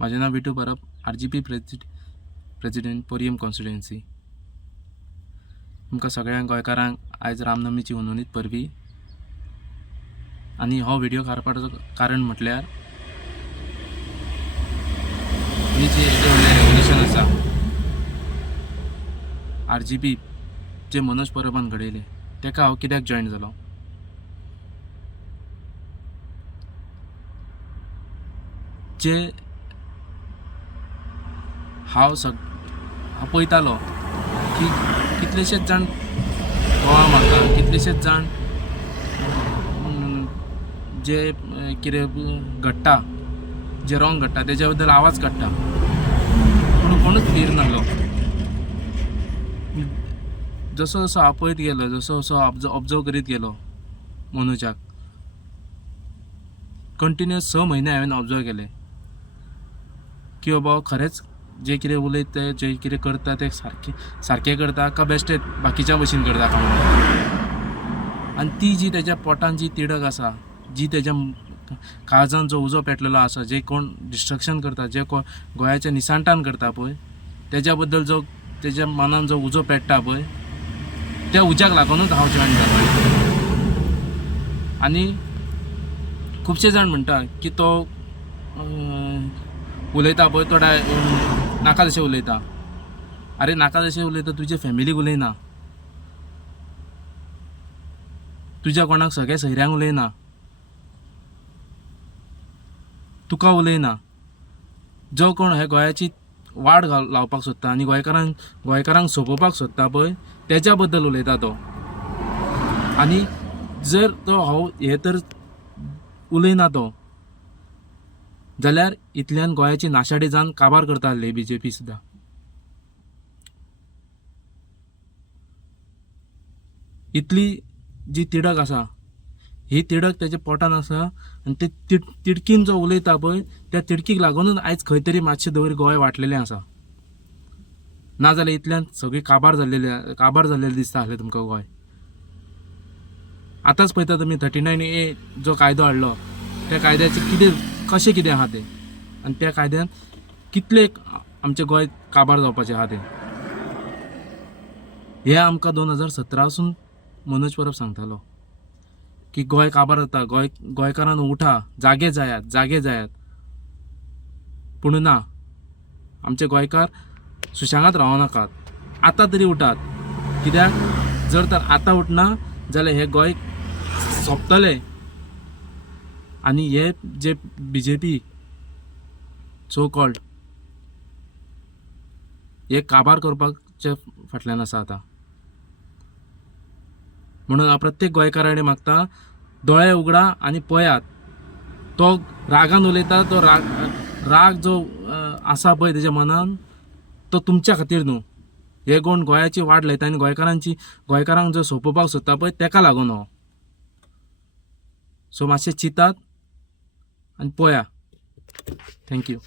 माझे नाव विटू Parab, RGP president पोरियम constituency. तुमकां सगळ्यांक गोंयकारांक आयज रामनवमीची उनोनीत परबी. आनी हो व्हिडिओ काडपाचो कारण म्हटल्यार मी जे रेव्होल्युशन आसा RGP जे मनोज परबान घडयले तेका हांव कित्याक जॉयन जालो. जे हांव पळयतालो की कितलेशेच जाण गोवा मारता, कितलेशेच जाण जे कितें घडटा, जे रॉंग घडटा तेज्या बद्दल आवाज काडटा, पूण कोणूच धीर नाहलो. जसो जसो हांव पळयत गेलो, जसो जसो ऑब्जर्व करीत गेलो मनोजाक, कंटिन्युअस 6 म्हयने हांवें ऑब्जर्व केले की बाबा खरेंच जे कितें उलयता, जे कितें करता ते सारकें करता का बेश्टे बाकीच्या भशेन करता काय म्हणून. आनी ती जी तेज्या पोटान जी तिडक आसा, जी तेज्या काळजान जो उजो पेटलेलो आसा, जे कोण डिस्ट्रक्शन करता, जे कोण गोंयाच्या निसांटान करता पळय, तेज्या बद्दल जो तेज्या मनान जो उजो पेट्टा पळय, त्या उज्याक लागूनच हांव जॉयन जालो. आनी खुबशे जाण म्हणटा की तो उलयता पळय तो नाका तशें उलयता. अरे नाका तशें उलयता तुजे फॅमिलीक उलयना, तुज्या कोणाक सगळ्या सयऱ्यांक उलयना, तुका उलयना. जो कोण हे गोंयाची वाड लावपाक सोदता आनी गोंयकारांक सोंपोवपाक सोदता पळय, तेज्या बद्दल उलयता तो. आनी जर तो हे तर उलयना तो, जाल्यार इतल्यान गोंयाची नाशाडी जावन काबार करता आहली BJP सुद्दां. इतली जी तिडक आसा, ही तिडक तेज्या पोटान आसा. आनी ते तिडकीन जो उलयता पळय, त्या तिडकीक लागूनच आयज खंय तरी मातशें दवरी गोंय वाटलेलें आसा. नाजाल्यार इतल्यान सगळी काबार जाल्लेली दिसता आहलें तुमकां गोंय. आतांच पळयता तुमी 39A जो कायदो हाडलो, त्या कायद्याचें कशें कितें आहा तें, आनी त्या कायद्यान कितले आमचें गोंय काबार जावपाचें आहा तें. हें आमकां 2017 पासून मनोज परब सांगतालो की गोंय काबार जाता, गोंयकारान उठा, जागे जायात. पूण ना, आमचे गोंयकार सुशेगाद रावनाकात. आतां तरी उठात. कित्याक जर तर आतां उठना जाल्यार हे गोंय सोंपतले. आनी हे जे BJP सो कॉल्ड हे काबार करपाचे फाटल्यान आसा आतां. म्हणून हांव प्रत्येक गोंयकारांनी मागता, दोळे उगडा आनी पळयात. तो रागान उलयता, तो राग जो आसा पळय तेज्या मनान, तो तुमच्या खातीर न्हू. हे कोण गोंयाची वाट लायता आनी गोंयकारांक जो सोंपोवपाक सोदता पळय तेका लागून हो. सो मातशें चिंतात आनी पळया. थँक्यू.